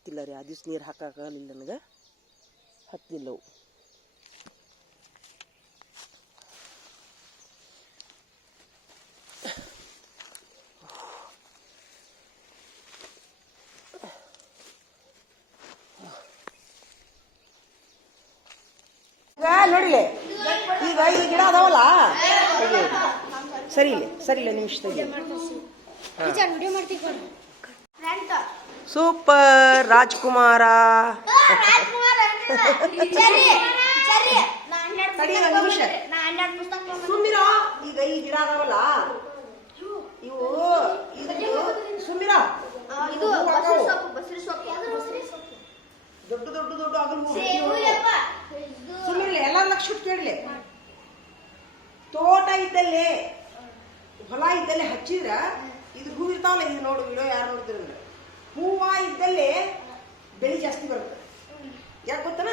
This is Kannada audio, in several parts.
ಹತ್ತಿಲ್ಲ ರೀ ಆ ದಿವ್ಸ ನೀರು ಹಾಕಾಗಲಿಲ್ಲ ನನಗೆ. ಹತ್ತಿಲ್ಲವು ನೋಡಿಲೆ ಈಗ ಈ ಗಿಡ ಅದಾವಲ್ಲ. ಸರಿ ಇಲ್ಲ ಸರಿ ಇಲ್ಲ ನಿಮಿಷ ತೆಗಿ ವಿಡಿಯೋ ಮಾಡ್ತೀವಿ ಸೂಪರ್ ರಾಜ್ಕುಮಾರ. ಈಗ ಈ ಗಿಡ ಅದಾವಲ್ಲ? ಇವು ಇದು ಸುಮ್ಮಿರೋ ಇದು ಬಸರಿ ಸೊಪ್ಪು ಬಸರಿ ಸೊಪ್ಪು. ದೊಡ್ಡ ದೊಡ್ಡ ದೊಡ್ಡ ಸುಮ್ಮಿರ್ಲಿ ಎಲ್ಲ ಲಕ್ಷ ಕೇಳಲಿ. ತೋಟ ಇದ್ದಲ್ಲಿ ಹೊಲ ಇದ್ದಲ್ಲಿ ಹಚ್ಚಿದ್ರ ಇದು ಹೂ ಇರ್ತಾವಲ್ಲ ಇದು ನೋಡು ವಿಡಿಯೋ ಯಾರು ನೋಡ್ತಿರಂದ್ರೆ ಹೂವ ಇದ್ದಲ್ಲಿ ಬೆಳೆ ಜಾಸ್ತಿ ಬರುತ್ತೆ. ಯಾಕೆ ಗೊತ್ತನ?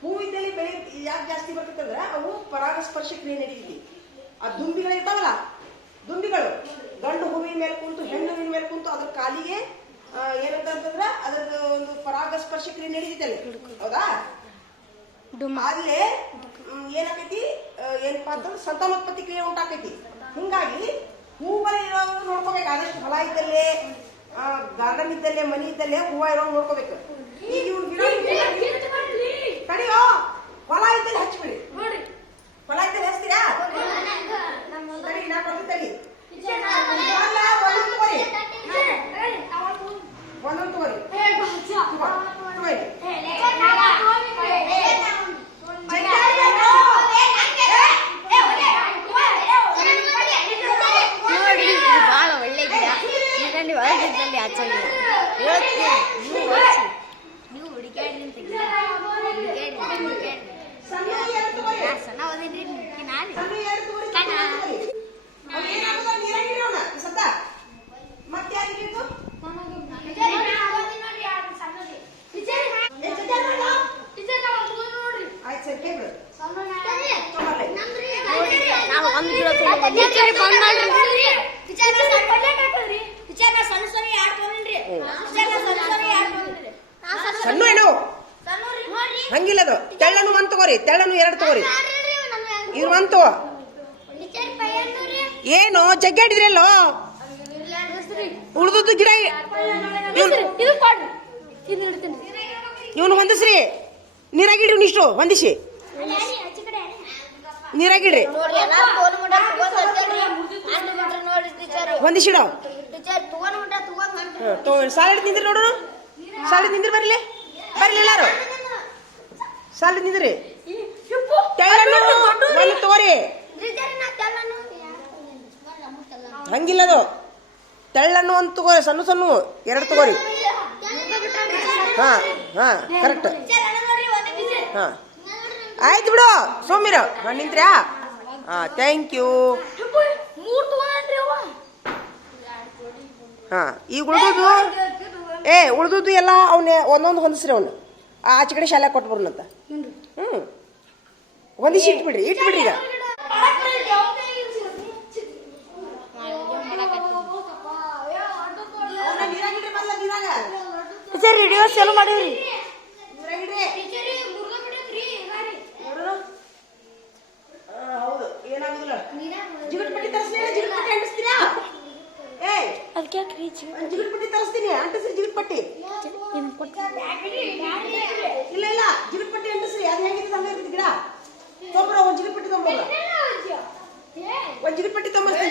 ಹೂ ಇದ್ದಲ್ಲಿ ಬೆಳೆ ಯಾಕೆ ಜಾಸ್ತಿ ಬರ್ತೈತೆ ಅಂದ್ರೆ ಅವು ಪರಾಗಸ್ಪರ್ಶ ಕ್ರಿಯೆ ನಡೀತಿ ಆ ದುಂಬಿಗಳು ಇರ್ತಾವಲ್ಲ ದುಂಬಿಗಳು ಗಂಡು ಹೂವಿನ ಮೇಲೆ ಕುಂತು ಹೆಣ್ಣು ಹೂವಿನ ಮೇಲೆ ಕುಂತು ಅದ್ರ ಕಾಲಿಗೆ ಏನಂತ ಅಂತಂದ್ರ ಅದ್ರದ್ದು ಒಂದು ಪರಾಗಸ್ಪರ್ಶ ಕ್ರಿಯೆ ನಡೀತೈತಲ್ಲ ಹೌದಾ? ಅಲ್ಲೇ ಏನಾಕೈತಿ? ಏನಪ್ಪಾ ಅಂತಂದ್ರೆ ಸಂತಾನೋತ್ಪತ್ತಿ ಕ್ರಿಯೆ ಉಂಟಾಕೈತಿ. ಹಿಂಗಾಗಿ ಹೂವಲ್ಲಿ ಇರೋದು ನೋಡ್ಕೋಬೇಕು. ಆದಷ್ಟು ಫಲ ಇದ್ದಲ್ಲೇ ಗಾರ್ಡನ್ ಇದ್ದಲ್ಲೇ ಮನಿ ಇದ್ದಲ್ಲೇ ಹೂವ ಇರೋ ನೋಡ್ಕೋಬೇಕು. ಈಗ ಇವ್ನ ಗಿಡ ತಡಿಯೋ ಹೊಲ ಇದ್ದಲ್ಲಿ ಹಚ್ಬಿಡಿ. ಹೊಲ ಇದ್ದಲ್ಲಿ ಹಚ್ತೀರಾ? ತಡಿ ನಾ ತಡಿ. ಅಲ್ಲ, ಒಂದೊಂದು ತಗೋರಿ. ಒಂದೊಂದು ತಗೋರಿ ತಗೋ, ತಗೋರಿ ನೋಡಿ ಇದು ಭಾಳ ಒಳ್ಳೆ ಗಿಡ ಇದರಲ್ಲಿ ಆಚರಣೆ ಹೇಳ್ತೀನಿ ನೀವು ಹಚ್ಚಿ ನೀವು ಹುಡುಕ್ಯಾಡ್ರಿ ಅಂತ ಗಿಡ ಹುಡುಕ್ಯಾಡ್ರಿ ಹುಡುಕ್ಯಾಡ್ರಿ ಸಣ್ಣ ಎರಡು ತಗೋರಿ ನಾ ಸಣ್ಣ ಓದಿದ್ರಿ ನಾನು ಸಣ್ಣ ಎರಡು ತಗೋರಿ ಕಣ. ಅವ್ ಏನಾಗ್ತದ ನೀರಾಗ್ ಇಡೋಣ ಸದ್ದ ಮತ್ತೆ ಯಾರಿಗೆ ಬೇಕು ಆಯ್ತು ಸರಿ ಕೇಳ್ಬಿಡು ನಾವು ಒಂದು ಗಿಡ ತಗೊಂಡ್ಬಂದ್ವಿ. ಬಂದ್ ಮಾಡ್ರಿ ಸಣ್ಣ ಏನು ಹಂಗಿಲ್ಲ ಅದು ತೆಳ್ಳನು ಒಂದ್ ತಗೋರಿ ತೆಳ್ಳನು ಎರಡು ತಗೋರಿ ತಗೋ ಏನು ಜಗ್ಗಾಡಿದ್ರಲ್ಲೋ ಉಳ್ದದ್ದು ಗಿಡ ಇವನು ಹೊಂದಿಸ್ರಿ. ನೀರಾಗಿಡ್ರಿ ಇಷ್ಟು ಹೊಂದಿಸಿ. ನೀರಾಗಿಡ್ರಿ. ಹೊಂಟ್ರಿ. ಸಾಲಿಡ್ ನಿಂದ್ರಿ ನೋಡೋಣ ಸಾಲಿಡ್ ನಿಂದ್ರಿ ಬರ್ಲಿ. ಬರ್ಲಿ ಎಲ್ಲಾರು. ಸಾಲಿಡ್ ನಿಂದ್ರಿ. ತೆಳ್ಳನು ಒಂದು ತಗೋರಿ ಟೀಚರ್ ನಾ ತೆಳ್ಳನು. ಹಂಗಿಲ್ಲ ಅದು ತೆಳ್ಳನ್ನು ಒಂದು ತಗೋರಿ ಸಣ್ಣ ಸಣ್ಣ ಎರಡು ತಗೋರಿ. ಹಾ ಹಾ ಕರೆಕ್ಟ್. ಹಾ. ಆಯ್ತು ಬಿಡು ಸೋಮಿರ ನಿಂತ್ರ್ಯಾ? ಹಾ ಥ್ಯಾಂಕ್ ಯು ಹಾಂ ಈಗ ಉಳ್ದುದು ಏ ಉಳ್ದುದು ಎಲ್ಲ ಅವನ್ನ ಒಂದೊಂದು ಹೊಂದಿಸ್ರಿ ಅವನು. ಆಚೆ ಕಡೆ ಶಾಲೆ ಕೊಟ್ಬಿಡ್ನಂತ ಹ್ಞೂ ಹೊಂದಿಸಿ ಇಟ್ಬಿಡ್ರಿ ಇಟ್ಬಿಡ್ರಿ ಈಗ ಸರ್ ರೇಡಿಯೋ ಚಾಲು ಮಾಡಿವ್ರಿ ಹೌದು ಏನಾಗುದಿಲ್ಲ ಜಿಗಟ್ ಪಟ್ಟಿ ತರಿಸ್ಲಿ ಜಿಗಟ್ ಪಟ್ಟಿ ಅಂಟಿಸ್ತೀರಾ ಏಯ್ ಅದಕ್ಕೆ ಒಂದ್ ಜಿಗಟ್ ಪಟ್ಟಿ ತರಿಸ್ತೀನಿ ಅಂಟಿಸ್ರಿ ಜಿಗಟ್ ಪಟ್ಟಿ ಇಲ್ಲ ಇಲ್ಲ ಜಿಗಟ್ ಪಟ್ಟಿ ಅಂಟಿಸ್ರಿ ಅದು ಹೆಂಗಿದೆ ಹಂಗೆ ಇರ್ತದೆ ಗಿಡ ತೊಂಬ್ರ ಜಿಗಟ್ ಪಟ್ಟಿ ತೊಂಬ್ರ ಜಿಗಟ್ ಪಟ್ಟಿ ತೊಂಬರ್ತೀನಿ.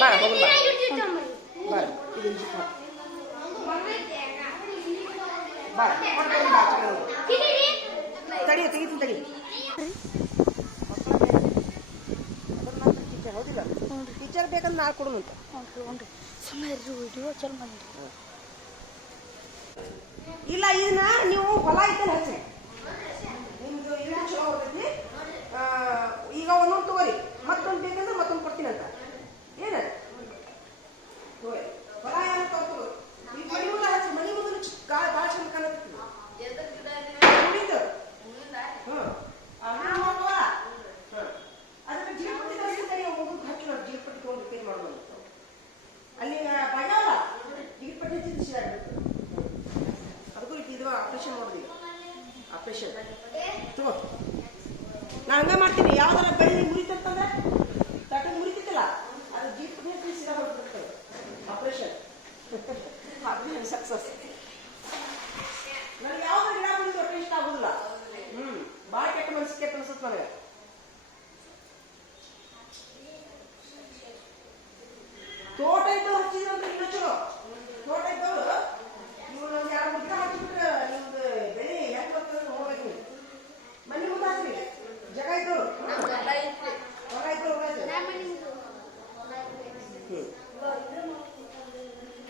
ಬಾರ. ಬಾರ. ಹೊರ್ಗಡೆ ಬಾ, ಆಚೆ ಕಡೆ ಹೋಗು. ತಡಿ ತೆಗಿತೀನಿ ತಡಿ ಟೀಚರ್ ಹೌದಿಲ್ಲ ಟೀಚರ್ ಬೇಕಂದ್ರೆ ನಾಳೆ ಕೊಡು ಅಂತ ಸುಮ್ಮನೆ ವಿಡಿಯೋ ಚಾಲು ಇಲ್ಲ ಇದನ್ನ ನೀವು ಹೊಲ ಇದ್ದಲ್ಲಿ ಹಚ್ಚಿ ನಿಮ್ದು ಇಳುವರಿ ಚಲೋ ಬರ್ತೈತಿ ಆ, ಈಗ ಒಂದೊಂದು ತಗೋರಿ ಮತ್ತೊಂದು ಬೇಕಂದ್ರೆ ಮತ್ತೊಂದು ಕೊಡ್ತೀನಿ ಅಂತ ಏನ ತಗೋರಿ. ಹೊಲ ಯಾರು ತಗೋರಿ ಈಗ ಮನೆ ಮುಂದೆ ಹಚ್ಚಿ ಮನೆ ಮುಂದೆ ಗಾಳಿ ಭಾಳ ಚಂದ ಕಾಣತ್ತೈತಿ ಉಳಿತು ಹ್ಞೂ ಅದನ್ನ ಮಾಡ್ಕೊಳ ಹ್ಞೂ ಅದಕ್ಕೆ ಜೀವಪಟ್ಟಿ ತರಿಸ್ತಾರೆ ಹೋಗೋದು ಹಚ್ಚು ನಾವು ಜೀವಪಟ್ಟಿ ತೊಗೊಂಡು ರಿಪೇರಿ ಮಾಡ್ಬೋದು ಅಲ್ಲಿ ಬಾಗ್ಯಾವಲ್ಲ ಜೀವಪಟ್ಟಿ ಹಚ್ಚಿದ್ದು ಶಿರಾಗ್ಬಿಡ್ತು ಹಂಗ ಮಾಡ್ತೀನಿ. ಯಾವ್ದಾರ ಬೆಳ್ಳಿ ಮುರಿತಂತಂದ್ರೆ ತಟ ಮುರಿತಿತ್ತಲ್ಲ ಅದು ಜೀಪ್ ಹೊರಡ್ಬಿಡ್ತದೆ ಆಪರೇಷನ್ ಆಪರೇಷನ್ ಸಕ್ಸಸ್ ನನಗೆ ಯಾವ್ದು ಗಿಡ ಮುರಿದು ಒಟ್ಟು ಇಷ್ಟ ಆಗುದಿಲ್ಲ ಹ್ಮ್ ಭಾಳ ಕೆಟ್ಟ ಮನಸ್ಸು ಕೆಟ್ಟ ಅನ್ಸುತ್ತೆ ನನಗೆ ತೋಟ ಇದ್ದವ್ರು ಹಚ್ಚಿದ್ರಂತ ಇನ್ನೂ ಚಲೋ ತೋಟ ಇದ್ದವ್ರು ನೀವು ಒಂದು ಎರಡು ಮೂರು ಗಿಡ ಹಚ್ಚಿಬಿಟ್ರೆ ನಿಮ್ದು ಬೆಳೆ ಹೆಂಗೆ ಬರ್ತದೆ ನೋಡ್ಬೇಕು ನೀವು ಮನೆ ಮುಂದೆ ಹಾಕ್ರಿ ಜಗ ಇದ್ದವ್ರು ಹೊರ ಇದ್ದವ್ರು ಹೊರ ಇದ್ದವ್ರು. ಹ್ಮ್.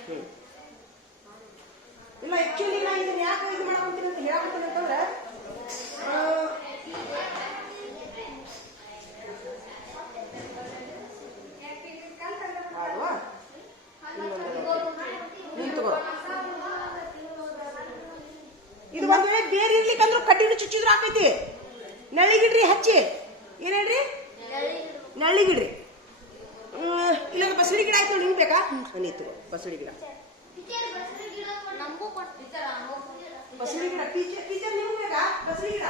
ಹ್ಮ್. ಇಲ್ಲ ಆಕ್ಚುಲಿ ನಾ ಇದನ್ನ ಯಾಕೆ ಇದು ಮಾಡ್ಕೊಂತೀನಿ ಅಂತ ಹೇಳಾಕತ್ತೀನಿ ಅಂತಂದ್ರೆ ಆ, ಮಾಡುವ ನೀನ್ ತಗೋ ಇದು ಒಂದ್ ವೇಳೆ ಬೇರೆ ಇರ್ಲಿಕ್ಕಂದ್ರೂ ಕಡ್ಡಿನ ಚುಚ್ಚಿದ್ರು ಆಕೈತಿ? ನಳಿಗಿಡ್ರಿ ಹಚ್ಚಿ. ಏನೇಳ್ರಿ? ಹೇಳ್ರಿ ನಳಿಗಿಡ್ರಿ. ಹ್ಮ್, ಇಲ್ಲೊಂದು ಬಸಳಿ ಗಿಡ ಆಯ್ತು ನಿಮ್ಗೆ ಬೇಕಾ? ನೀ ತಗೋ ಬಸಳಿ ಗಿಡ. ಬಸಳಿ ಗಿಡ ಟೀಚರ್ ಟೀಚರ್ ನಿಮ್ಗೆ ಬೇಕಾ? ಬಸಳಿ ಗಿಡ?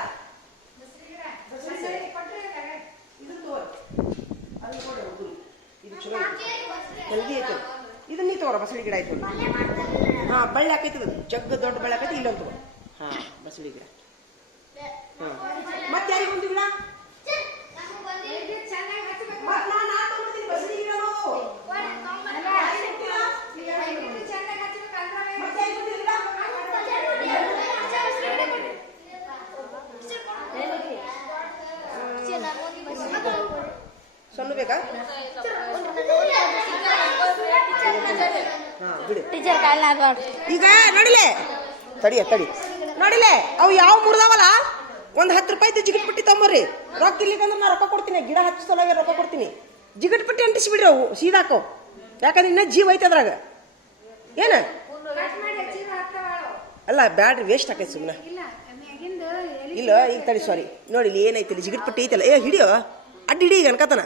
ಹೆಲ್ದಿ ಐತೆ. ಇದನ್ನ ನೀ ತಗೋರ ಬಸಳಿ ಗಿಡ ಆಯ್ತು ಹಾ ಬಳ್ಳಿ ಹಾಕೈತಿ ಅದು. ಜಗ್ಗ ದೊಡ್ಡ ಬಳ್ಳಿ ಹಾಕೈತಿ ಇಲ್ಲೊಂದು ತಗೋ. ಹಾ ಬಸಳಿ ಗಿಡ ಹಾ ಮತ್ತೆ ಯಾರಿಗೆ ಒಂದು ಗಿಡ ಮತ್ತ್ ನಾನ್ ಆ ತಗೊಂಡ್ಬರ್ತೀನಿ ಬಸಳಿ ಗಿಡನು. ಯಾರಿಗ್ ಕೊಡ್ತೀರಾ? ಮತ್ತೆ ಯಾರಿಗ್ ಕೊಡ್ತೀರಾ ಗಿಡ? ಸಣ್ಣ ಬೇಕಾ ಹಾ ಬಿಡು ಟೀಚರ್ ಕಾಲ ಈಗ ನೋಡಿಲೆ? ತಡಿಯ ತಡಿ. ನೋಡಿಲೆ? ಅವು ಯಾವ ಮುರಿದಾವಲ್ಲ? ಒಂದು ಹತ್ತು ರೂಪಾಯಿ ಜಿಗಿಟ್ ಪಟ್ಟಿ ರೊಕ್ಕ ಇಲ್ಲಿಗಂದ್ರೆ ನಾ ರೊಕ್ಕ ಕೊಡ್ತೀನಿ. ಗಿಡ ಹಚ್ಚ ಸಲುವಾಗಿ ರೊಕ್ಕ ಕೊಡ್ತೀನಿ. ಜಿಗಿಟ್ ಪಟ್ಟಿ ಅಂಟಿಸಿಬಿಡ್ರಿ ಅವು ಸೀದಾಕೋ ಯಾಕಂದ್ರೆ ಇನ್ನ ಜೀವ ಐತೆ ಅದ್ರಾಗ. ಏನು? ಅಲ್ಲ, ಬ್ಯಾಡ್ರಿ ವೇಸ್ಟ್ ಹಾಕೈತಿ ಸುಮ್ಮನೆ ಇಲ್ಲ, ಈಗ ತಡಿ ಸಾರಿ ನೋಡಿ, ಇಲ್ಲಿ ಏನೈತಿ ಇಲ್ಲಿ ಜಿಗಿಟ್ ಪಟ್ಟಿ ಐತಲ್ಲ. ಏ, ಹಿಡಿಯೋ? ಅಡ್ಡಿ, ಹಿಡಿ ಈಗ ಅನ್ಕತನ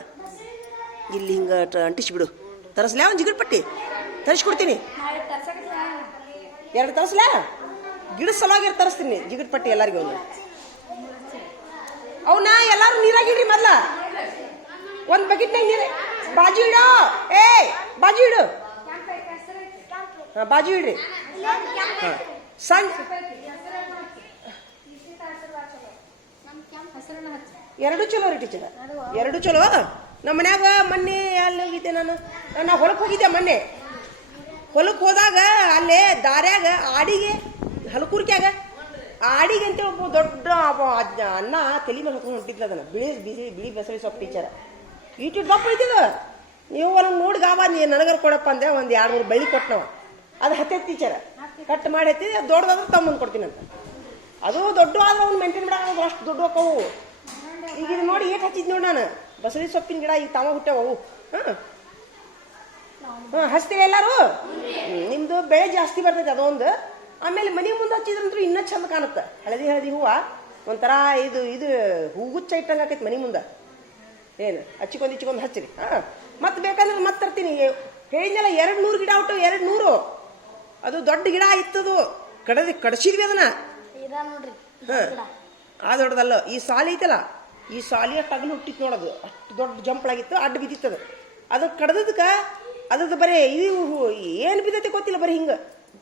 ಇಲ್ಲಿ ಹಿಂಗ ಅಂಟಿಸಿಬಿಡು. ತರಿಸ್ಲೇ ಒಂದು ಜಿಗಿಟ್ ಪಟ್ಟಿ? ತರಿಸ್ಕೊಡ್ತೀನಿ. ಎರಡು ತರಿಸ್ಲಾ? ಗಿಡ ಸಲುವಾಗಿ ತರಿಸ್ತೀನಿ, ಜಿಗಿಟ್ ಪಟ್ಟಿ ಎಲ್ಲರಿಗೂ ಒಂದು. ಅವನ್ನ ಎಲ್ಲಾರು ನೀರಾಗಿಡ್ರಿ ಮೊದ್ಲ. ಒಂದ್ ಬಕೆಟ್ನಾಗ ನೀರು ಬಾಜು ಇಡು. ಏ ಬಾಜು ಇಡು. ಹಾ, ಬಾಜು ಇಡ್ರಿ. ಹಾಂ. ಸಣ್ಣ ಎರಡು ಚಲೋ ರೀ ಟೀಚರ್. ಎರಡು ಚಲೋ. ನಮ್ಮ ಮನ್ಯಾಗ ಮೊನ್ನೆ ಅಲ್ಲಿ ಹೋಗಿದ್ದೆ ನಾನು? ನಾ ಹೊಲಕ್ಕೆ ಹೋಗಿದ್ದೆ ಮೊನ್ನೆ. ಹೊಲಕ್ಕೆ ಹೋದಾಗ ಅಲ್ಲೇ ದಾರ್ಯಾಗ ಆಡಿಗೆ, ಹಲಕುರ್ಕ್ಯಾಗ ಆಡಿಗೆ ಅಂತ ಒಬ್ಬ ದೊಡ್ಡ ಅನ್ನ ತಲೆ ಮೇಲೆ ಹೊತ್ಕೊಂಡು ಹೊಂಟಿದ್ಲ ಅದನ್ನ. ಬಿಳಿ ಬಿಳಿ ಬಿಳಿ ಬೆಸಳಿ ಸೊಪ್ಪು ಟೀಚರ್. ಇಟ್ಟು ದಪ್ಪ ಐತಿದ ನೀವು ಅವ್ನ ನೋಡಿ ಗಾಬ ನೀ ನನಗರ ಕೊಡಪ್ಪ ಅಂದೆ, ಒಂದು ಎರಡು ಮೂರು ಬಳ್ಳಿ ಕೊಟ್ಟನವ ಅದು ಹತ್ತೆ ಟೀಚರ್. ಕಟ್ ಮಾಡಿ ಹತ್ತಿ ದೊಡ್ಡದಾದ್ರೆ ತಮ್ಮಂದು ಕೊಡ್ತೀನಿ ಅಂತ. ಅದು ದೊಡ್ಡ ಆದ್ರೆ ಅವ್ನು ಮೇಂಟೈನ್ ಮಾಡೋದು ಅಷ್ಟು ದೊಡ್ಡ ಹೋಕ್ಕವು ಈಗ ಇದು ನೋಡಿ, ಏಟ್ ಹಚ್ಚಿದ್ ನೋಡಿ ನಾನು. ಬಸಳಿ ಸೊಪ್ಪಿನ ಗಿಡ, ಈಗ ತಾವ ಹುಟ್ಟೆ ಅವು. ಹಾಂ? ಹಾಂ ಹಚ್ತೀವಿ ಎಲ್ಲರೂ? ನಿಮ್ಮದು ನಿಮ್ದು ಬೆಳೆ ಜಾಸ್ತಿ ಬರ್ತೈತೆ ಅದೊಂದು. ಆಮೇಲೆ ಮನೆ ಮುಂದೆ ಹಚ್ಚಿದ್ರಂತೂ ಇನ್ನೂ ಚಂದ ಕಾಣುತ್ತೆ. ಹಳದಿ ಹಳದಿ ಹೂವು? ಒಂಥರ ಇದು ಇದು ಹೂಗುಚ್ಚ ಇಟ್ಟಂಗೆ ಆಕೈತೆ ಮನೆ ಮುಂದೆ. ಏನು ಹಚ್ಚಿಕೊಂಡು ಇಚ್ಚಿಕೊಂಡು ಹಚ್ಚಿರಿ. ಹಾಂ ಮತ್ತೆ ಬೇಕಂದ್ರೆ ಮತ್ತೆ ತರ್ತೀನಿ. ಹೇಳಿದ್ನಲ್ಲ ಎರಡು ನೂರು ಗಿಡ ಒಟ್ಟು ಎರಡು ನೂರು. ಅದು ದೊಡ್ಡ ಗಿಡ ಇತ್ತದು. ಕಡದಿ ಕಡಿಸಿದ್ವಿ ಅದನ್ನ. ಹಾಂ ಆ ದೊಡ್ಡದಲ್ಲ. ಈ ಸಾಲಿ ಐತಲ್ಲ ಈ ಸಾಲಿಯ ಟಗಲು ಹುಟ್ಟಿತ್ತು ನೋಡೋದು ಅಷ್ಟು ದೊಡ್ಡ ಜಂಪಳಾಗಿತ್ತು ಅಡ್ಡ ಬಿದ್ದಿತ್ತದು. ಅದು ಕಡ್ದದಕ್ಕೆ ಅದ್ರದ್ದು ಬರೀ ಇವು ಏನು ಬಿದ್ದೈತೆ ಗೊತ್ತಿಲ್ಲ ಬರೀ ಹಿಂಗೆ.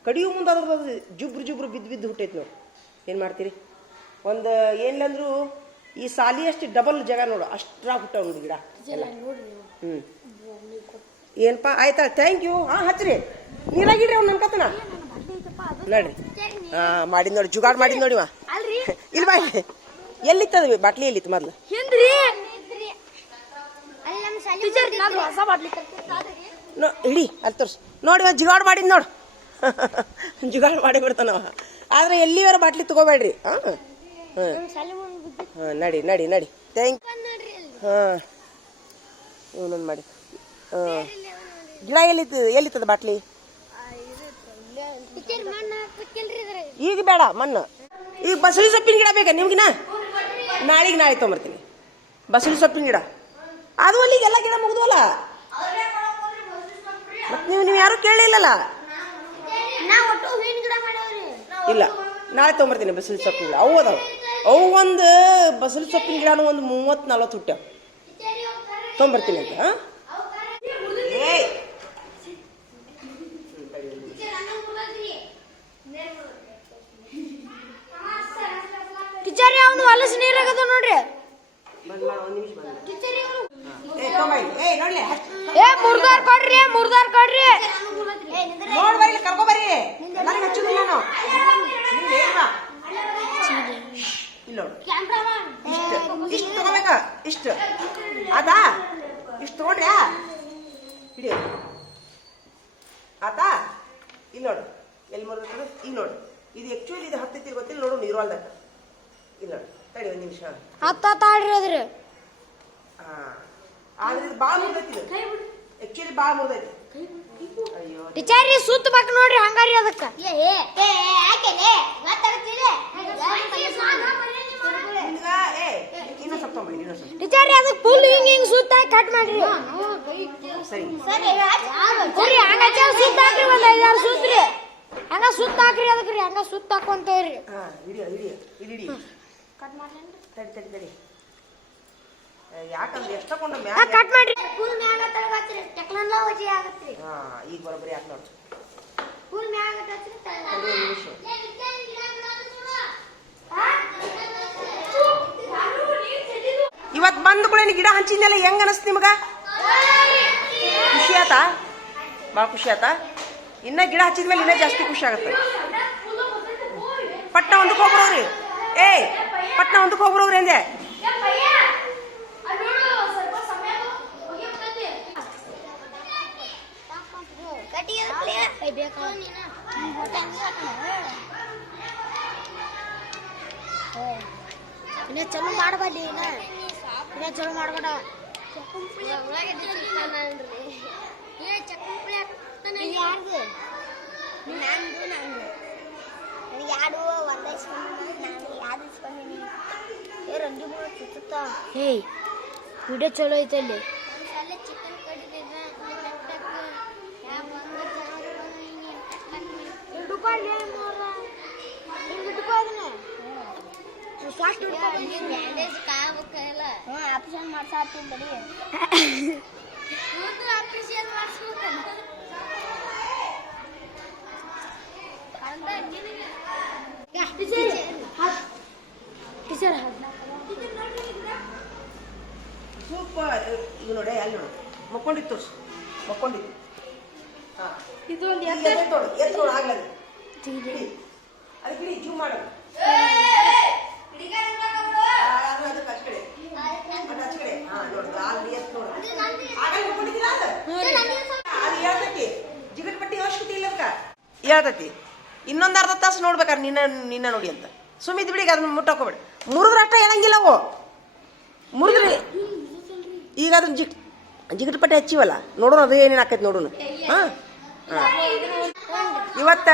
ಕಡಿಯು ಮುಂದೆ ಅದ್ರದ್ದು ಅದು ಜುಬ್ರು ಜುಬ್ರು ಬಿದ್ದು ಬಿದ್ದು ಹುಟ್ಟೈತೆ ನೋಡಿ. ಏನು ಮಾಡ್ತೀರಿ? ಒಂದು ಏನಿಲ್ಲಂದ್ರೂ ಈ ಸಾಲಿ ಅಷ್ಟು ಡಬಲ್ ಜಾಗ ನೋಡು. ಅಷ್ಟ್ರಾಗ ಹುಟ್ಟ ಒಂದು ಗಿಡ. ಎಲ್ಲ. ಹ್ಞೂ ಏನಪ್ಪ ಆಯ್ತಾ? ಥ್ಯಾಂಕ್ ಯು ಹಾಂ ಹಚ್ಚಿರಿ ನೀರಾಗಿಡ್ರಿ ಅವ್ನು ನನ್ಕತನ ನೋಡ್ರಿ. ಹಾಂ ಮಾಡಿದ್ ನೋಡಿ. ಜುಗಾಡ್ ಮಾಡಿದ್ ನೋಡಿ ಅಲ್ರಿ? ಇಲ್ಲಿ ಬಾ ಎಲ್ಲಿತ್ತ ಎಲ್ಲಿತ್ತದ ಬಾಟ್ಲಿ ಎಲ್ಲಿತ್ತು ಮೊದ್ಲು ನೋ, ಇಡಿ, ಅಲ್ಲಿ ತೋರ್ಸು. ನೋಡಿ, ಒಂದು ಜಿಗಾಡ್ ಮಾಡಿದ್ ನೋಡು. ಜಿಗಾಡ್ ಮಾಡಿ ಬಿಡ್ತಾನವ ಆದ್ರೆ ಎಲ್ಲಿವರ ಬಾಟ್ಲಿ ತಗೋಬೇಡ್ರಿ? ಹಾಂ. ಹಾಂ, ನಡಿ ನಡಿ ನಡಿ. ಥ್ಯಾಂಕ್ ಹಾಂ. ಇನ್ನೊಂದು ಮಾಡಿ. ಹಾಂ. ಗಿಡ ಎಲ್ಲಿತ್ತು ಎಲ್ಲಿತ್ತದ ಬಾಟ್ಲಿ? ಈಗ ಬೇಡ, ಮಣ್ಣು. ಈಗ ಬಸಳಿ ಸೊಪ್ಪಿನ ಗಿಡ ಬೇಕಾ ನಿಮ್ಗಿನ ನಾಳೆಗೆ ನಾಳೆ ತೊಗೊಂಬರ್ತೀನಿ. ಬಸಳಿ ಸೊಪ್ಪಿನ ಗಿಡ. ಅದು ಅಲ್ಲಿಗೆಲ್ಲ ಗಿಡ ಮುಗಿದ್ವಲ್ಲ? ಮತ್ತೆ ನೀವು ನೀವು ಯಾರು ಕೇಳಿಲ್ಲಲ್ಲ? ಇಲ್ಲ ನಾಳೆ ತೊಗೊಂಬರ್ತೀನಿ ಬಸಳೆ ಸೊಪ್ಪಿನ ಗಿಡ. ಅವು ಅದಾವ. ಅವು ಒಂದು ಬಸಳೆ ಸೊಪ್ಪಿನ ಗಿಡನೂ ಒಂದು ಮೂವತ್ತು ನಲ್ವತ್ತು ಹುಟ್ಟ್ಯಾವ. ತೊಗೊಂಬರ್ತೀನಿ ಅಂತ ಟೀಚರ್ ಅವನು ಹೊಲಸು ನೀರಾಗದ ನೋಡ್ರಿ. ಏ ಮುರ್ದಾರ್ ಕೊಡ್ರಿ ಮುರ್ದಾರ್ ಕೊಡ್ರಿ. ನೋಡ್ ಬಾ ಇಲ್ಲಿ ಕರ್ಕೊಬರ್ರಿ ನನಗೆ ಹಚ್ಚುದಿಲ್ಲ ನಾನು. ಇಲ್ಲ ನೋಡಿ. ನೋಡು ಇಷ್ಟು ಇಷ್ಟು ತಗೋಬೇಕ ಇಷ್ಟು. ಅದಾ? ಇಷ್ಟು ತಗೊಂಡ್ರ್ಯಾ ಹಿಡಿ. ಆತಾ? ಇಲ್ಲಿ ನೋಡು. ಎಲ್ಲಿ ಮುರಿದ ಈಗ ನೋಡು. ಇದು ಆ್ಯಕ್ಚುಲಿ ಇದು ಹತ್ತೈತಿ ಗೊತ್ತಿಲ್ಲ ನೋಡು ನೀರು ಇಲ್ಲಿ ನೋಡು. ತಡಿ ಒಂದು ನಿಮಿಷ. ಹತ್ತ ತಾಳ್ರಿ ಅದ್ರಿ. ಆದ್ರೆ ಇದು. ಭಾಳ ಮುರಿದೈತಿ ಇದು ಆ್ಯಕ್ಚುಲಿ ಭಾಳ ಮುರಿದೈತಿ ಅಯ್ಯೋ. ಟೀಚರ್ ಸುತ್ತ ಬಕ್ ನೋಡ್ರಿ ಹಂಗಾರಿ ಅದಕ್ಕ. ನಿನ್ಗ ಏ ಸ್ವಲ್ಪ ಇನ್ನೊಂದು ಸ್ವಲ್ಪ. ಟೀಚರ್ ಅದಕ್ಕೆ ಫುಲ್ ಹಿಂಗ್ ಹಿಂಗ್ ಸುತ್ತ ಕಟ್ ಮಾಡ್ರಿ. ಸರಿ. ಸರಿ ಹಂಗ ಸುತ್ತ ಹಾಕ್ರಿ ಒಂದ್ ಐದಾರು ಸುತ್ರಿ ಹಂಗ ಸುತ್ತ ಹಾಕ್ರಿ ಅದಕ್ರಿ ಹಂಗ ಸುತ್ತ ಹಾಕೊಂತೇವ್ರಿ ಹಾಂ ಹಿಡಿಯ ಹಿಡಿಯ ಇಲ್ಲಿ ಮಾಡ್ಲೇನ್ರಿ? ತಡಿ ತಡಿ ತಡಿ. ಏ, ಯಾಕಂದ್ರೆ ಎಷ್ಟು ತಗೊಂಡು ಹಾ ಮ್ಯಾಗ ತಳಗಾತ್ರಿ ಟೆಕ್ನಾಲಜಿ ಆಗತ್ರಿ. ಹಾಂ ಈಗ ಬರೋಬ್ಬರಿ ಯಾಕೆ ನೋಡು ಫುಲ್ ಮ್ಯಾಗ ತಡಿ ಒಂದು ನಿಮಿಷ. ಇವತ್ತು ಬಂದ ಕೂಡ ಗಿಡ ಹಂಚಿದ್ನೆಲ್ಲ ಹೆಂಗ ಅನಸ್ತು ನಿಮಗೆ? ಖುಷಿ ಆತಾ? ಭಾಳ ಖುಷಿ ಆತಾ? ಇನ್ನ ಗಿಡ ಹಚ್ಚಿದ್ಮೇಲೆ ಇನ್ನ ಜಾಸ್ತಿ ಖುಷಿ ಆಗತ್ತೆ. ಪಟ್ಟ ಒಂದು ಹೋಗ್ಬರೋರಿ ಏಯ್ ಪಟ್ನ ಒಂದಕ್ಕೆ ಹೋಗ್ಬರೋರಿ ಅಂದೆ. ಇನ್ನ ಚಲೋ ಇನ್ನ. ಇನ್ನ ಚಲೋ ಮಾಡಬೇಡ. ಯಾರ್ದು ನಂದು. ಒಂದ ನಾನು ಯಾರು ಇಸ್ಕೊಂಡಿನಿ ಏ ರಂಗಿ ಮೂಲ ಹೇಯ್ ವಿಡಿಯೋ ಚಲೋ ಐತೆ ಅಲ್ಲಿ. ಆಪ್ಷನ್ ಮಾಡ್ಸಾತೀನಿ ಬರೀ ಟೀಚರ್ ಸೂಪರ್ ಈಗ ನೋಡಿ ಅಲ್ಲಿ ನೋಡು. ಮಕ್ಕೊಂಡಿತ್ತು ತೋರ್ಸು. ಮಕ್ಕೊಂಡಿತ್ತು ಹಾಂ. ಇದು ಒಂದು ಎತ್ತು ನೋಡು ಎತ್ತು ನೋಡು ಆಗ್ಲದು ಅದಕ್ಕೆ ಹಿಡಿ ಜೂಮ್ ಮಾಡು. ಹೇಳ್ತೈತಿ ಇನ್ನೊಂದು ಅರ್ಧ ತಾಸು ನೋಡ್ಬೇಕಾರೆ ನಿನ್ನ ನಿನ್ನ ನೋಡಿ ಅಂತ. ಸುಮಿತ್ ಬಿಡಿಗೆ ಅದನ್ನ ಮುಟ್ಟಕೋಬೇಡಿ. ಮುರಿದ್ರೆ ಅಷ್ಟ ಹೇಳಂಗಿಲ್ಲ ಅವು. ಮುರಿದ್ರಿ. ಈಗ ಅದನ್ನ ಜಿಗ್ ಜಿಗಟ್ ಪಟ್ಟೆ ಹಚ್ಚಿವಲ್ಲ, ನೋಡೋಣ ಅದು ಏನೇನು ಆಕೈತಿ ನೋಡೋಣ. ಹಾಂ? ಇವತ್ತ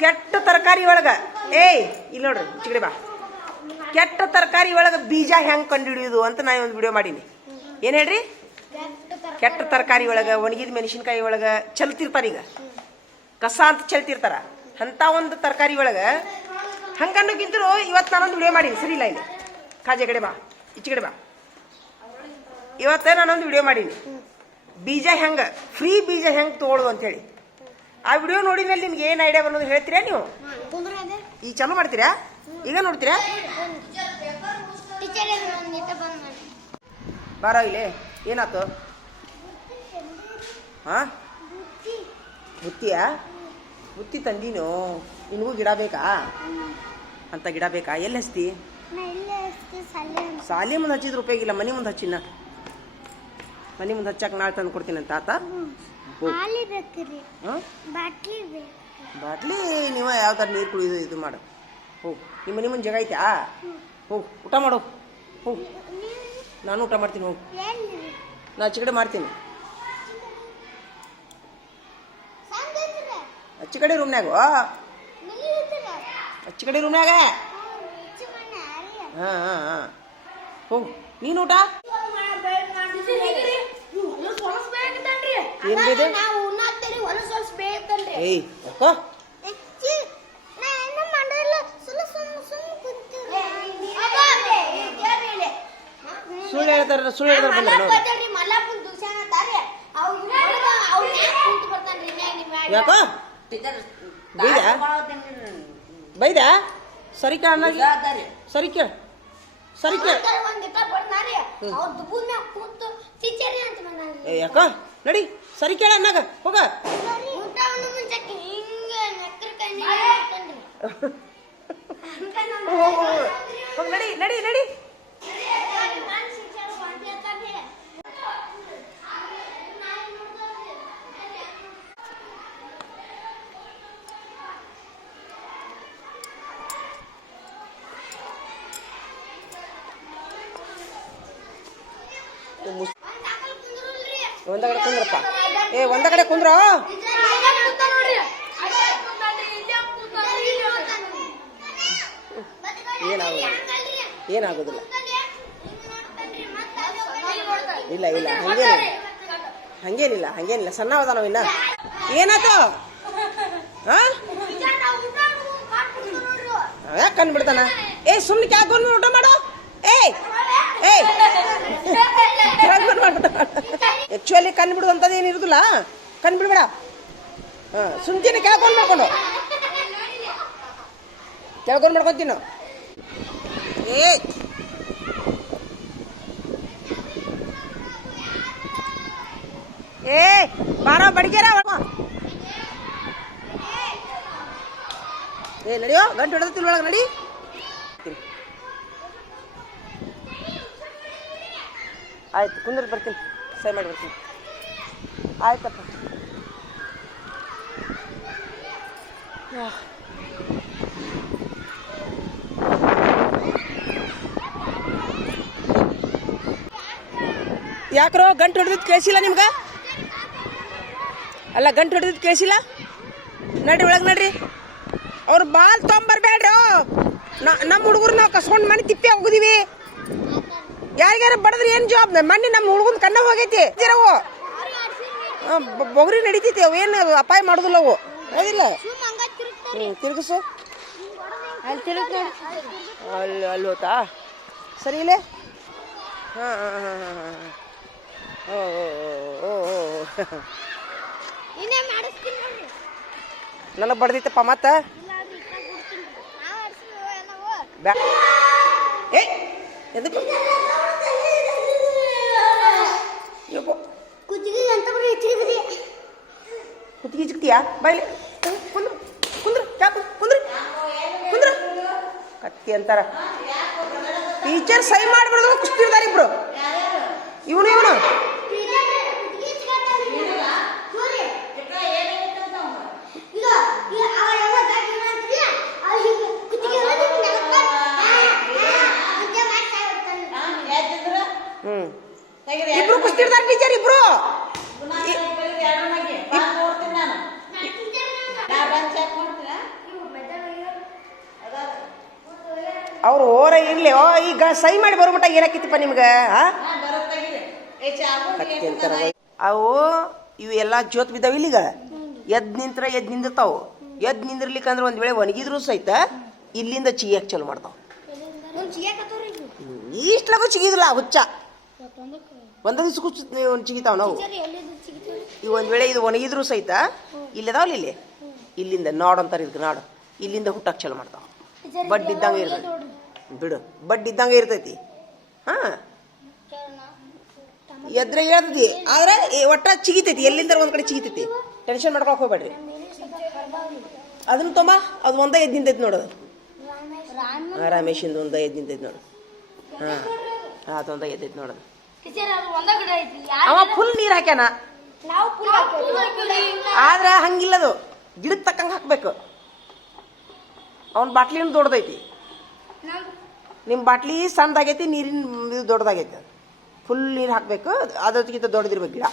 ಕೆಟ್ಟ ತರಕಾರಿ ಒಳಗ, ಏಯ್ ಇಲ್ಲಿ ನೋಡ್ರಿ, ಚಿಗಡಿ ಬಾ. ಕೆಟ್ಟ ತರಕಾರಿ ಒಳಗ ಬೀಜ ಹೆಂಗ್ ಕಂಡುಹಿಡಿಯೋದು ಅಂತ ನಾ ಒಂದು ವಿಡಿಯೋ ಮಾಡೀನಿ. ಏನ್ ಹೇಳ್ರಿ? ಕೆಟ್ಟ ತರಕಾರಿ ಒಳಗ, ಒಣಗಿದ ಮೆಣಸಿನ್ಕಾಯಿ ಒಳಗ, ಚಲ್ತಿರ್ತಾರ ಈಗ. ಕಸ ಅಂತ ಚೆಲ್ತಿರ್ತಾರ. ಅಂತ ಒಂದು ತರಕಾರಿ ಒಳಗ ಹಂಗನ್ನೋಗಿದ್ರು ಇವತ್ತು ನಾನೊಂದು ವಿಡಿಯೋ ಮಾಡೀನಿ. ಸರಿ ಇಲ್ಲ ಇಲ್ಲಿ. ಕಾಜೆ ಕಡೆ ಬಾ, ಈಚೆ ಕಡೆ ಬಾ. ಇವತ್ತು ನಾನೊಂದು ವಿಡಿಯೋ ಮಾಡೀನಿ. ಬೀಜ ಹೆಂಗೆ ಫ್ರೀ ಬೀಜ ಹೆಂಗೆ ತೊಗೊಳ್ಳೋದು ಅಂತೇಳಿ ಆ ವಿಡಿಯೋ ನೋಡಿದ್ಮೇಲೆ ನಿಮ್ಗೆ ಏನು ಐಡಿಯಾ ಬರೋದು ಹೇಳ್ತೀರಾ ನೀವು? ಈ ಚಾಲೂ ಮಾಡ್ತೀರಾ? ಈಗ ನೋಡ್ತೀರಾ? ಬಾರ ಇಲ್ಲಿ, ಏನಾತು? ಹಾ? ಬುತ್ತಿಯಾ? ಬುತ್ತಿ ತಂದೀನು? ನಿನಗೂ ಗಿಡ ಬೇಕಾ? ಅಂತ ಗಿಡ ಬೇಕಾ? ಎಲ್ಲಿ ಹಚ್ತಿ? ಸಾಲಿ ಮುಂದೆ. ಹಚ್ಚಿದ್ರೆ ಉಪಯೋಗಿಲ್ಲ ಮನೆ ಮುಂದೆ ಹಚ್ಚಿನ. ಮನೆ ಮುಂದೆ ಹಚ್ಚಾಕ ನಾಳೆ ತಂದು ಕೊಡ್ತೀನಿ ಅಂತ ಆತ? ಬಾಟ್ಲಿ ನೀವ ಯಾವ್ದಾರು ನೀರು ಕುಡಿಯೋದು ಇದು ಮಾಡು. ಹೋಗು ನಿಮ್ಮ ಮನೆ ಮುಂದೆ ಜಾಗ ಐತಾ ಹೋಗು ಊಟ ಮಾಡು. ಹೋಗು ನಾನು ಊಟ ಮಾಡ್ತೀನಿ ಹೋಗು ನಾ ಚಿಗಡೆ ಮಾಡ್ತೀನಿ. ಆಚೆ ಕಡೆ ರೂಮ್ನಾಗ? ಆಚೆ ಕಡೆ ರೂಮ್ನಾಗ? ಹಾಂ ಹಾಂ ಹಾಂ. ಹೋಗು ನೀನು ಊಟ? ಏನು ಏಯ್ ಯಾಕೋ ಸುಳ್ಳು ಹೇಳ್ತಾರ ಸುಳ್ಳು ಹೇಳ್ತಾರ ಬಂದ್ರೆ ನೋಡಿ. ಯಾಕೋ? ಬೈದ? ಬೈದ? ಸರಿ ಕೇಳ ಸರಿ ಕೇಳ. ಸರಿ ಕೇಳ. ಯಾಕ? ನಡಿ. ಸರಿ ಕೇಳ ಅನ್ನಾಗ. ಹೋಗ್ ನಡಿ ನಡಿ ನಡಿ ಮುಸ್- ಒಂದ ಕಡೆ ಕುಂದ್ರಪ್ಪ ಏ, ಒಂದ ಕಡೆ ಕುಂದ್ರ? ಏನಾಗೋದಿಲ್ಲ. ಏನಾಗೋದಿಲ್ಲ. ಇಲ್ಲ ಇಲ್ಲ, ಹಂಗೇನಿಲ್ಲ. ಹಂಗೇನಿಲ್ಲ ಹಂಗೇನಿಲ್ಲ. ಸಣ್ಣ ಅದ ನಾವು ಇನ್ನ. ಏನಾಯ್ತು? ಹಾ ಯಾಕೆ ಕಂಡ್ಬಿಡ್ತಾನ? ಏ ಸುಮ್ಮನೆ ಕ್ಯಾಕ್ ಊಟ ಮಾಡು ಏಯ್ ಏಯ್ ಆಕ್ಚುಲಿ ಕಣ್ಣು ಬಿಡುವಂಥದ್ದು ಏನು ಇರುದಿಲ್ಲ? ಕಣ್ಣು ಬಿಡಬೇಡ. ಹಾಂ ಸುಮ್ತೀನಿ ಕೆಳ್ಕೊಂಡು ಮಾಡ್ಕೊಂಡು. ಕೆಳ್ಕೊಂಡು ಮಾಡ್ಕೊಂತೀನಿ ಏ! ಏ, ಬಾರೋ, ಬಡಿಗೆರ ಏ, ನಡಿಯೋ, ಗಂಟು ಹೊಡೆದ ಒಳಗೆ ನಡಿ. ಆಯ್ತು ಕುಂದ್ರ ಬರ್ತೀನಿ. ಸೈ ಮಾಡಿ ಬರ್ತೀನಿ. ಆಯ್ತಪ್ಪ. ಯಾಕ್ರೋ ಗಂಟು ಹೊಡೆದಿದ್ದು ಕೇಳಿಸಿಲ್ಲ ನಿಮ್ಗೆ? ಅಲ್ಲ, ಗಂಟು ಹೊಡೆದಿದ್ದು ಕೇಳಿಸಿಲ್ಲ ನಡ್ರಿ, ಒಳಗೆ ನಡ್ರಿ. ಅವ್ರು ಬಾಲ್ ತೊಗೊಂಬರ್ಬೇಡ್ರಿ ನಮ್ಮ ಹುಡುಗರು ನಾವು ಕಸ್ಕೊಂಡು ಮನೆ ತಿಪ್ಪಿ ಹೋಗಿದೀವಿ ಯಾರಿಗಾರ ಬಡದ್ರೆ ಏನು ಜಾಬ್ ಮಣ್ಣಿ ನಮ್ಮ ಹುಡುಗನ ಕಣ್ಣ ಹೋಗೈತಿ. ಇರವು ಬೊಗರಿ ನಡೀತೈತಿ ಅವು ಏನು ಅಪಾಯ ಮಾಡುದಿಲ್ಲ ಅವು. ಹೌದಿಲ್ಲ? ಹ್ಞೂ ತಿರುಗಿಸು. ಅಲ್ಲಿ ಅಲ್ಲಿ ಹೋತಾ? ಸರಿ ಇಲ್ಲೇ? ಹಾಂ ಹಾಂ ಹಾಂ ಹಾಂ ಹಾಂ ಓ ಓ ಓ ನನಗೆ ಬಡ್ದಿತ್ತಪ್ಪ ಮತ್ತೆ? ಬ್ಯಾ ಏ! ಎದಕ್ಕೆ ಯಪ್ಪ ಕುತ್ತಿಗೆ ಅಂತ ಬರೀ ಹೆಚ್ಚಿಗೆ ಬಿಡಿ ಚಿಕ್ತಿಯಾ ಬಾಯ್ಲಿ ಕುಂದ್ರ ಕುಂದ್ರ, ಯಾಕೆ ಕುಂದ್ರ? ಕುಂದ್ರ. ಕತ್ತಿ ಅಂತಾರ. ಟೀಚರ್ ಸೈ ಮಾಡ್ಬಿಡ್ದು ಕುಸ್ತಿರ್ತಾರೆ ಇಬ್ರು. ಇವನು ಇವನು. ಹ್ಮ್. ಇಬ್ರು ಕುಸ್ತಿರ್ತಾರೆ ಟೀಚರ್ ಇಬ್ರು. ಅವ್ರು ಓರ ಇರ್ಲಿ. ಓ, ಈಗ ಸೈ ಮಾಡಿ ಬರ್ಬಿಟ್ಟ ಏನಾಕಿತ್ತಪ್ಪ ನಿಮ್ಗೆ ಅವು ಇವು ಎಲ್ಲ ಜೋತ್ ಬಿದ್ದಾವ ಇಲ್ಲಿಗ. ಎದ್ ನಿಂತ್ರ ಎದ್ ನಿಂದಿರ್ತಾವು. ಎದ್ ನಿಂದಿರ್ಲಿಕ್ಕಂದ್ರೆ ಒಂದ್ ವೇಳೆ ಒಣಗಿದ್ರು ಸಹಿತ ಇಲ್ಲಿಂದ ಚಿಗಿಯಕ್ ಚಲೋ ಮಾಡ್ತಾವ. ಇಷ್ಟಲಾಗೂ ಚಿಗಿದಿಲ್ಲ ಹುಚ್ಚ. ಒಂದ ದಿವ್ಸಕ್ಕೂ ಚಿಗಿತಾವ ನಾವು. ಈ ಒಂದ್ ವೇಳೆ ಇದು ಒಣಗಿದ್ರು ಸಹಿತ ಇಲ್ಲದಾವಲ್ಲ ಇಲ್ಲಿ? ಇಲ್ಲಿಂದ ನಾಡು ಅಂತಾರೆ ಇದಕ್ಕೆ ನಾಡು. ಇಲ್ಲಿಂದ ಹುಟ್ಟಕ್ ಚಲೋ ಮಾಡ್ತಾವ. ಬಡ್ ಇದ್ದಂಗೆ ಇರ್ತೈತಿ ಬಿಡು. ಬಡ್ಡಿ ಇದ್ದಂಗೆ ಇರ್ತೈತಿ. ಹಾ. ಎದ್ರೆ ಹೇಳ್ತೈತಿ. ಆದ್ರೆ ಈ ಒಟ್ಟ ಚಿಗಿತೈತಿ. ಎಲ್ಲಿಂದ ಒಂದ್ ಕಡೆ ಚಿಗಿತೈತಿ? ಟೆನ್ಷನ್ ಮಾಡ್ಕೊಳಕ್ ಹೋಗ್ಬೇಡ್ರಿ. ಅದನ್ನ ತೊಂಬ. ಅದು ಒಂದ ಎದ್ದು ನಿಂತೈತಿ ನೋಡು. ಆ, ರಮೇಶಿಂದ ಒಂದ ಎದ್ದು ನಿಂತೈತಿ ನೋಡು. ಹಾ ಅದೊಂದ ಎದ್ದೈತಿ ನೋಡೋದು ಅವ ಫುಲ್ ನೀರ್ ಹಾಕ್ಯಾನ. ನಾವು ಫುಲ್ ಆದ್ರೆ ಹಂಗಿಲ್ಲದು. ಗಿಡದ ತಕ್ಕಂಗೆ ಹಾಕ್ಬೇಕು. ಅವ್ನ ಬಾಟ್ಲಿನ ದೊಡ್ಡದೈತಿ. ನಿಮ್ಮ ಬಾಟ್ಲಿ ಸಣ್ಣದಾಗೈತಿ, ನೀರಿನ ಇದು ದೊಡ್ಡದಾಗೈತಿ ಫುಲ್ ನೀರು ಹಾಕಬೇಕು, ಅದಕ್ಕಿಂತ ದೊಡ್ಡದಿರ್ಬೇಕು ಗಿಡ.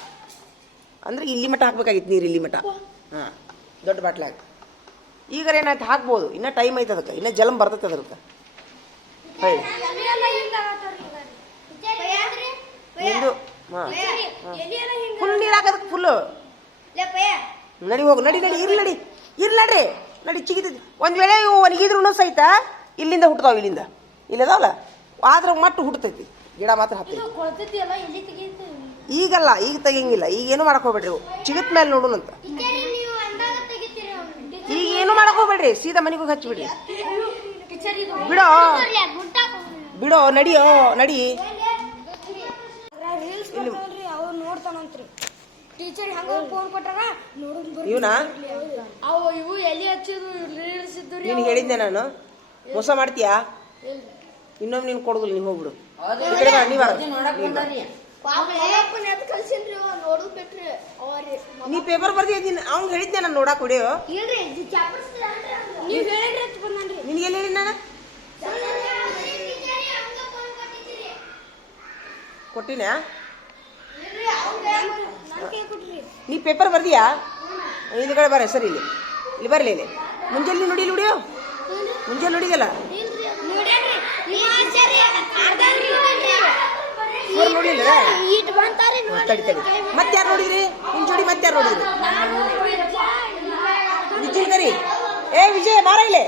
ಅಂದ್ರೆ ಇಲ್ಲಿ ಮಟ್ಟ ಹಾಕ್ಬೇಕಾಗಿತ್ತು ನೀರು ಇಲ್ಲಿ ಮಟ್ಟ. ಹಾಂ, ದೊಡ್ಡ ಬಾಟ್ಲಾಗ ಈಗ ಏನಾಯ್ತು, ಹಾಕ್ಬೋದು. ಇನ್ನೂ ಟೈಮ್ ಐತೆ ಅದಕ್ಕೆ. ಇನ್ನೂ ಜಲಂ ಬರ್ತೈತೆ ಅದಕ್ಕೆ. ಹೇಳಿ. ನಿಂದು, ಹಾಂ. ಫುಲ್ ನೀರು ಹಾಕೋದಕ್ಕೆ ಫುಲ್ಲು ನಡಿ ಹೋಗು, ನಡಿ ನಡಿ, ಇರ್ಲಿ ನಡಿ. ಇರ್ಲಡ್ರಿ ನಡಿ ಚಿಗಿತೈತಿ ಒಂದ್ ವೇಳೆ ಇವು ಒಣಗಿದ್ರು ಸಹಿತ. ಇಲ್ಲಿಂದ ಹುಟ್ಟತಾವ ಇಲ್ಲಿಂದ. ಇಲ್ಲದಾವಲ್ಲ ಆದ್ರ ಮಟ್ಟು ಹುಟ್ಟತೈತಿ ಗಿಡ ಮಾತ್ರ ಹತ್ತೈತಿ. ಈಗಲ್ಲ ಈಗ ತೆಗಿಯಂಗಿಲ್ಲ. ಈಗ ಏನು ಮಾಡಕ್ ಹೋಗ್ಬೇಡ್ರಿ. ಚಿಗತ್ ಮೇಲೆ ನೋಡುನಂತ. ಈಗ ಏನು ಮಾಡಕ್ ಹೋಗ್ಬೇಡ್ರಿ? ಸೀದಾ ಮನೆಗೆ ಹೋಗಿ ಹಚ್ಚಿಬಿಡ್ರಿ ಬಿಡೋ. ಬಿಡೋ ನಡಿಯೋ ನಡಿ. ಇವನಾ ಬರ್ತಾವಲ್ರಿ ಅವ್ರು ನೋಡ್ತಾನಂತ್ರಿ. ಟೀಚರ್ ಹಂಗ ಫೋನ್ ಕೊಟ್ಟಾರ? ನೋಡೋಣ ಬರ್ರಿ ಇವನ? ಅವು ಇವು ಎಲ್ಲಿ ಹಚ್ಚಿದ್ರು ರೀಲ್ಸ್ ಇದ್ದು ನೀನು ಹೇಳಿದ್ದೆ ನಾನು. ಮೋಸ ಮಾಡ್ತೀಯಾ? ಇನ್ನೊಮ್ಮೆ ನೀನು ಕೊಡುದಿಲ್ಲ ನೀವು ಹೋಗ್ಬಿಡು. ಈ ಕಡೆ ಬಾ, ನೀ ಬಾ. ಪೇಪರ್ ಬರ್ದಿದ್ದೀನಿ ಅವ್ನ್ ಹೇಳಿದ್ದೆ ನಾನು ನೋಡಕ್ ಹೊಡಿಯೋ. ನಿನ್ಗೆ ಎಲ್ಲಿ ಹೇಳಿ ನಾನು ಕೊಟ್ಟಿನ ನೀ ಪೇಪರ್ ಬರ್ದಿಯಾ? ಇಲ್ಲಿ ಕಡೆ ಬರ ಸರಿ ಇಲ್ಲಿ. ಇಲ್ಲಿ ಬರಲಿ ಇಲ್ಲಿ. ಮುಂಜಾನೆ ನೋಡಿ ಇಲ್ಲಿ ಹೊಡಿಯೋ. ಮುಂಜಾನೆ ನೋಡಿದಲ್ಲ ಇವ್ರು ನೋಡಿಲ್ಲ. ಈಟ್ ಬಂತಾರಿ ತಡಿ ತಡಿ ಮತ್ತೆ ಯಾರು ನೋಡಿದ್ರಿ? ನಿನ್ ಜೋಡಿ ಮತ್ತೆ ಯಾರು ನೋಡಿದ್ರಿ. ವಿಜಯ್ ಕರಿ. ಏ, ವಿಜಯ್, ಬಾರ ಇಲ್ಲೇ.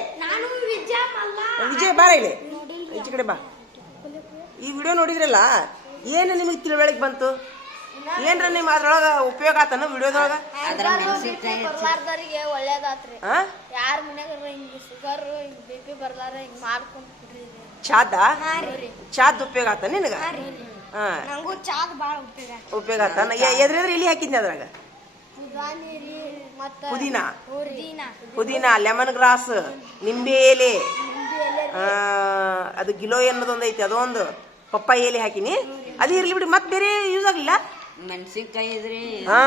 ವಿಜಯ್, ಬಾರ ಇಲ್ಲೇ. ಈಚೆ ಕಡೆ ಬಾ. ಈ ವಿಡಿಯೋ ನೋಡಿದ್ರಲ್ಲ, ಏನು ನಿಮಗೆ ತಿಳುವಳಿಕೆ ಬಂತು? ಏನ್ರ ನಿಮ್ ಅದ್ರೊಳಗ ಉಪಯೋಗ ಆತನ ವಿಡಿಯೋದೊಳಗ? ಬರ್ಲಾರ್ದವ್ರಿಗೆ ಒಳ್ಳೇದಾತ್ರಿ. ಹಾ ಯಾರ ಮನ್ಯಾಗ ಹಿಂಗ್ ಶುಗರ್ ಹಿಂಗ್ ಬಿ ಪಿ ಬರ್ಲಾರ ಹಿಂಗ್ ಮಾಡ್ಕೊಂಡ್ ಕುಡ್ರಿ. ಚಾದ ಚಾದ್ ಉಪಯೋಗ ಆತ ನಿನಗ? ಹಾ ನಂಗೂ ಚಾದ್ ಬಾಳ ಉಪಯೋಗ ಉಪಯೋಗ ಆತ ಎದ್ರೆದ್ರೆ ಇಲ್ಲಿ ಹಾಕಿದ್ನಿ ಅದ್ರಾಗ? ಪುದೀನಾ ಪುದೀನಾ ಮತ್ತ ಪುದೀನ? ಪುದೀನ. ಪುದೀನ ಲೆಮನ್ ಗ್ರಾಸ್ ನಿಂಬೆ ಎಲೆ. ಆ, ಅದು ಗಿಲೋ ಅನ್ನೋದೊಂದು ಐತಿ ಅದೊಂದು ಪಪ್ಪಾಯಿ ಎಲೆ ಹಾಕಿನಿ. ಅದು ಇರ್ಲಿ ಬಿಡಿ ಮತ್ತೆ ಬೇರೆ ಯೂಸ್ ಆಗ್ಲಿಲ್ಲ. ಮೆಣಸಿನ್ಕಾಯಿ ಇದ್ರಿ ಹಾ.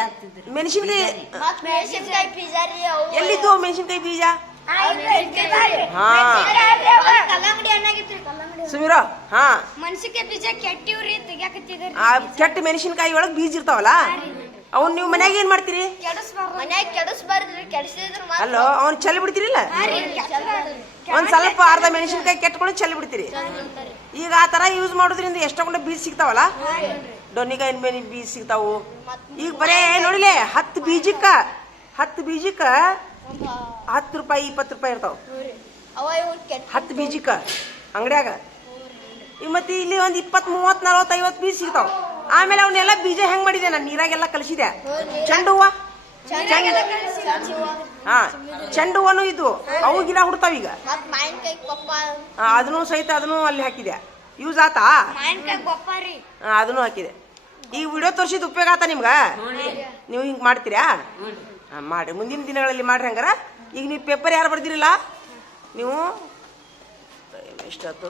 ಆಗ್ತಿದ್ರಿ ಮೆಣಸಿನ್ಕಾಯಿ ಮೆಣಸಿನ್ಕಾಯಿ ರೀ ಅವು. ಎಲ್ಲಿದ್ದು ಮೆಣಸಿನಕಾಯಿ ಬೀಜ? ಹಾ ಕಲ್ಲಂಗಡಿ ಹಣ್ಣಾಗಿತ್ರಿ ಕಲ್ಲಂಗಡಿ ಸುಮಿರೋ ಹಾ. ಮೆಣಸಿನ್ಕಾಯಿ ಬೀಜ ಕೆಟ್ಟಿವ್ರಿ ತೆಗ್ಯಾಕತ್ತಿದ್ರಿ ಆ ಕೆಟ್ಟ ಮೆಣಸಿನ್ಕಾಯಿ ಒಳಗ್ ಬೀಜ ಇರ್ತಾವಲ್ಲ? ಅವನ್ ನೀವು ಮನ್ಯಾಗ ಏನ್ ಮಾಡ್ತೀರಿ? ಕೆಡಿಸ್ಬಾರ್ದು ಮನ್ಯಾಗ ಕೆಡಿಸ್ಬಾರ್ದ್ರಿ ಕೆಡಿಸಿದ್ರ ಅಲ್ಲೋ ಅವ್ನ ಚಲ್ ಬಿಡ್ತೀರಿಲ್ಲ? ಒಂದ್ ಸ್ವಲ್ಪ ಅರ್ಧ ಮೆಣಸಿನ್ಕಾಯಿ ಕೆಟ್ಕೊಂಡು ಚೆಲ್ಲಿ ಬಿಡ್ತೀರಿ. ಈಗ ಆ ತರ ಯೂಸ್ ಮಾಡೋದ್ರಿಂದ ಎಷ್ಟೊಂದ ಬೀಜ ಸಿಗ್ತಾವಲ್ಲ? ಡೊನ್ನಿಕಾಯಿ ಮೇಲೆ ಬೀಜ ಸಿಗ್ತಾವು. ಈಗ ಬರೇ ನೋಡಿಲೆ ಹತ್ತು ಬೀಜಕ್ಕ ಹತ್ತು ಬೀಜಕ್ಕ ಹತ್ತು ರೂಪಾಯಿ ಇಪ್ಪತ್ತು ರೂಪಾಯಿ ಇರ್ತಾವ. ಹತ್ತು ಬೀಜಕ್ಕ ಅಂಗಡ್ಯಾಗ. ಈಗ ಮತ್ತೆ ಇಲ್ಲಿ ಒಂದು ಇಪ್ಪತ್ತು ಮೂವತ್ತು ನಲವತ್ತು ಐವತ್ತು ಬೀಜ ಸಿಗ್ತಾವ. ಆಮೇಲೆ ಅವನ್ನೆಲ್ಲ ಬೀಜ ಹೆಂಗ್ ಮಾಡಿದೆ ನಾನು? ನೀರಾಗೆಲ್ಲ ಕಲಿಸಿದೆ ಚೆಂಡು ಹೂವ ಹಾ ಚೆಂಡು ಹೂವನು ಇದು. ಅವು ಗಿಡ ಹುಡ್ತಾವ ಈಗ. ಮತ್ ಮಾವಿನಕಾಯಿ ಕೊಪ್ಪ. ಆ, ಅದನ್ನು ಸಹಿತ ಅದನ್ನು ಅಲ್ಲಿ ಹಾಕಿದೆ ಯೂಸ್ ಆತಾ? ಅದನ್ನು ಹಾಕಿದೆ. ಈಗ ವಿಡಿಯೋ ತೋರಿಸಿದ ಉಪಯೋಗ ಆತ ನಿಮ್ಗ? ನೀವು ಹಿಂಗ್ ಮಾಡ್ತೀರಾ? ಮಾಡಿ. ಮುಂದಿನ ದಿನಗಳಲ್ಲಿ ಮಾಡ್ರಿ ಹಂಗಾರ. ಈಗ ನೀವು ಪೇಪರ್ ಯಾರು ಬರ್ದಿರಲ್ಲ? ನೀವು ಎಷ್ಟಾಯ್ತು